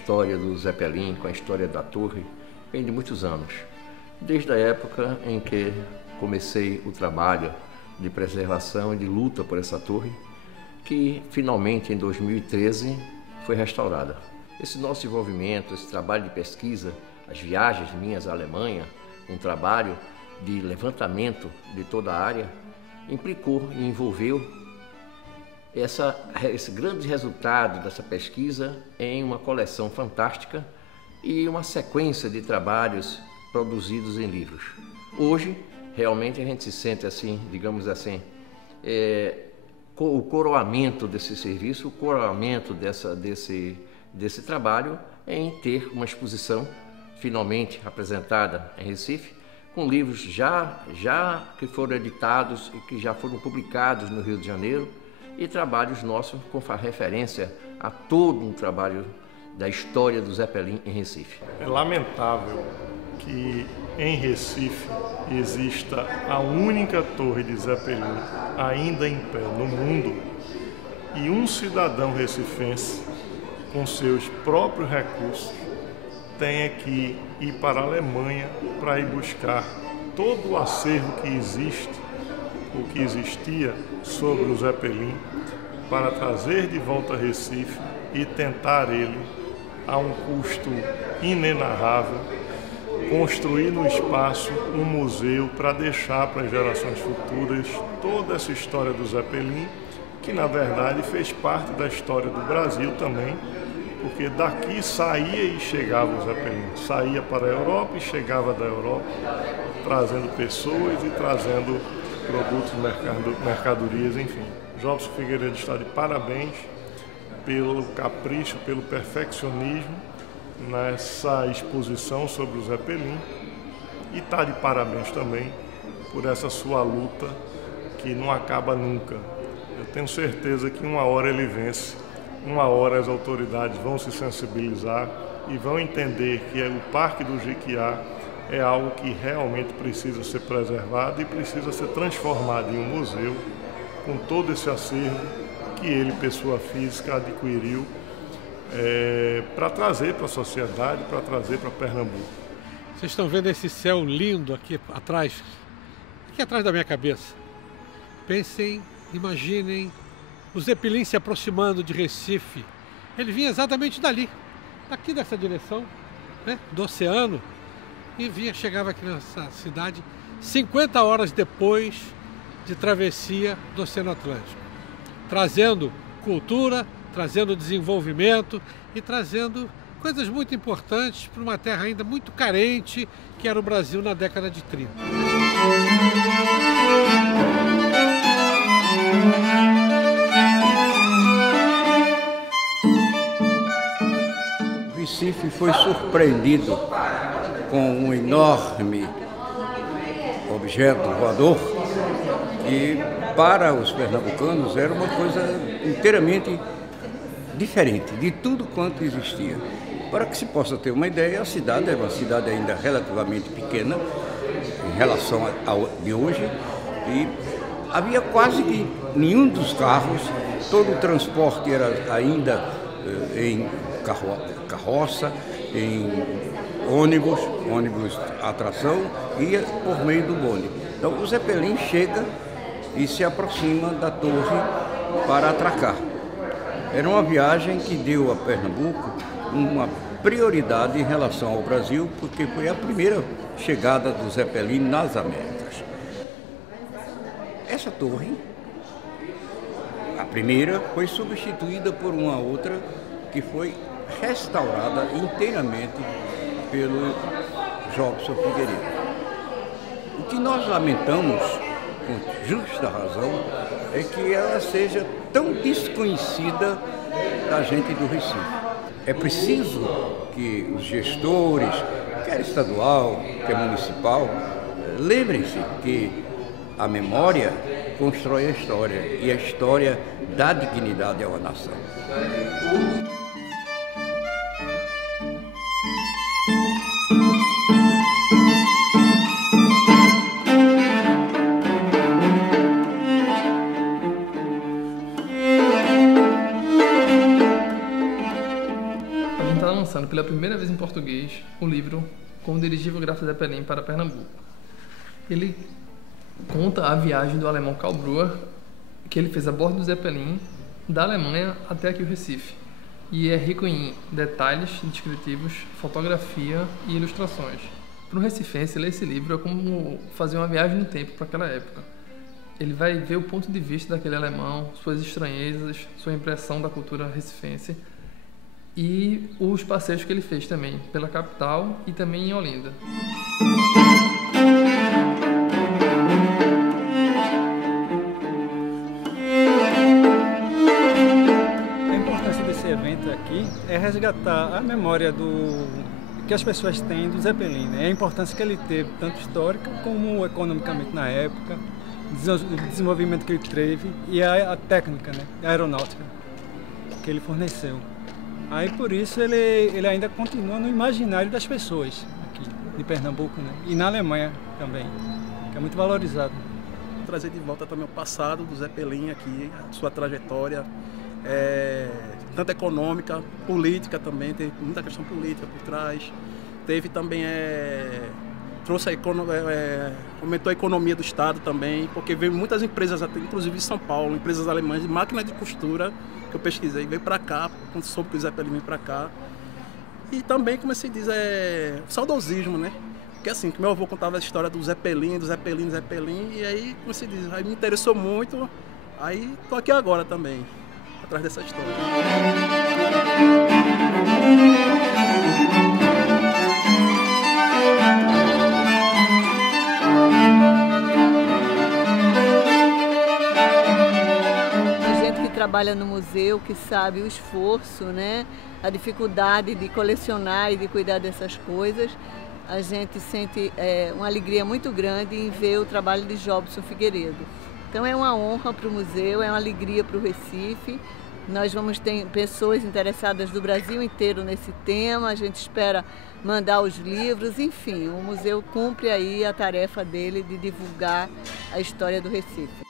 história do Zeppelin, com a história da torre, vem de muitos anos. Desde a época em que comecei o trabalho de preservação e de luta por essa torre, que finalmente em 2013 foi restaurada. Esse nosso envolvimento, esse trabalho de pesquisa, as viagens minhas à Alemanha, um trabalho de levantamento de toda a área, implicou e envolveu esse grande resultado dessa pesquisa em uma coleção fantástica e uma sequência de trabalhos produzidos em livros. Hoje, realmente a gente se sente assim, digamos assim, o coroamento desse serviço, o coroamento desse trabalho em ter uma exposição finalmente apresentada em Recife, com livros já que foram editados e que já foram publicados no Rio de Janeiro, e trabalhos nossos com referência a todo um trabalho da história do Zeppelin em Recife. É lamentável que em Recife exista a única torre de Zeppelin ainda em pé no mundo e um cidadão recifense, com seus próprios recursos, tenha que ir para a Alemanha para ir buscar todo o acervo que existe, o que existia sobre o Zeppelin, para trazer de volta a Recife e tentar ele, a um custo inenarrável, construir no espaço um museu para deixar para as gerações futuras toda essa história do Zeppelin, que na verdade fez parte da história do Brasil também, porque daqui saía e chegava o Zeppelin, saía para a Europa e chegava da Europa, trazendo pessoas e trazendo produtos, mercadorias, enfim. Jobson Figueiredo está de parabéns pelo capricho, pelo perfeccionismo nessa exposição sobre o Zeppelin, e está de parabéns também por essa sua luta que não acaba nunca. Eu tenho certeza que uma hora ele vence, uma hora as autoridades vão se sensibilizar e vão entender que o Parque do Jequiá é algo que realmente precisa ser preservado e precisa ser transformado em um museu com todo esse acervo que ele, pessoa física, adquiriu para trazer para a sociedade, para trazer para Pernambuco. Vocês estão vendo esse céu lindo aqui atrás da minha cabeça. Pensem, imaginem o Zeppelin se aproximando de Recife. Ele vinha exatamente daqui dessa direção, né, do oceano, e chegava aqui nessa cidade 50 horas depois de travessia do Oceano Atlântico, trazendo cultura, trazendo desenvolvimento e trazendo coisas muito importantes para uma terra ainda muito carente, que era o Brasil na década de 30. Recife foi surpreendido com um enorme objeto voador que, para os pernambucanos, era uma coisa inteiramente diferente de tudo quanto existia. Para que se possa ter uma ideia, a cidade era uma cidade ainda relativamente pequena em relação ao de hoje, e havia quase que nenhum dos carros, todo o transporte era ainda em carroça, em ônibus a tração, ia por meio do bonde. Então o Zeppelin chega e se aproxima da torre para atracar. Era uma viagem que deu a Pernambuco uma prioridade em relação ao Brasil, porque foi a primeira chegada do Zeppelin nas Américas. Essa torre, a primeira, foi substituída por uma outra que foi restaurada inteiramente pelo Jobson Figueiredo. O que nós lamentamos, com justa razão, é que ela seja tão desconhecida da gente do Recife. É preciso que os gestores, quer estadual, quer municipal, lembrem-se que a memória constrói a história, e a história dá dignidade a uma nação. pela primeira vez em português o livro Como Dirigir o Graf Zeppelin para Pernambuco. Ele conta a viagem do alemão Karl Breuer, que ele fez a bordo do Zeppelin, da Alemanha até aqui o Recife. E é rico em detalhes descritivos, fotografia e ilustrações. Para um recifense, ler esse livro é como fazer uma viagem no tempo para aquela época. Ele vai ver o ponto de vista daquele alemão, suas estranhezas, sua impressão da cultura recifense e os passeios que ele fez também pela capital e também em Olinda. A importância desse evento aqui é resgatar a memória que as pessoas têm do Zeppelin, né? A importância que ele teve, tanto histórica como economicamente na época, o desenvolvimento que ele teve e a técnica, né? A aeronáutica que ele forneceu. Aí por isso ele ainda continua no imaginário das pessoas aqui de Pernambuco, né? E na Alemanha também, que é muito valorizado. Trazer de volta também o passado do Zeppelin aqui, a sua trajetória, tanto econômica, política também, tem muita questão política por trás. Teve também, aumentou a economia do estado também, porque veio muitas empresas, inclusive em São Paulo, empresas alemãs de máquina de costura, que eu pesquisei, veio para cá, quando soube que o Zeppelin veio para cá. E também, como se diz, saudosismo, né? Porque assim, que meu avô contava a história do Zeppelin, e aí, como se diz, aí me interessou muito, aí tô aqui agora também, atrás dessa história. Trabalha no museu, que sabe o esforço, né? A dificuldade de colecionar e de cuidar dessas coisas. A gente sente uma alegria muito grande em ver o trabalho de Jobson Figueiredo. Então é uma honra para o museu, é uma alegria para o Recife. Nós vamos ter pessoas interessadas do Brasil inteiro nesse tema, a gente espera mandar os livros, enfim, o museu cumpre aí a tarefa dele de divulgar a história do Recife.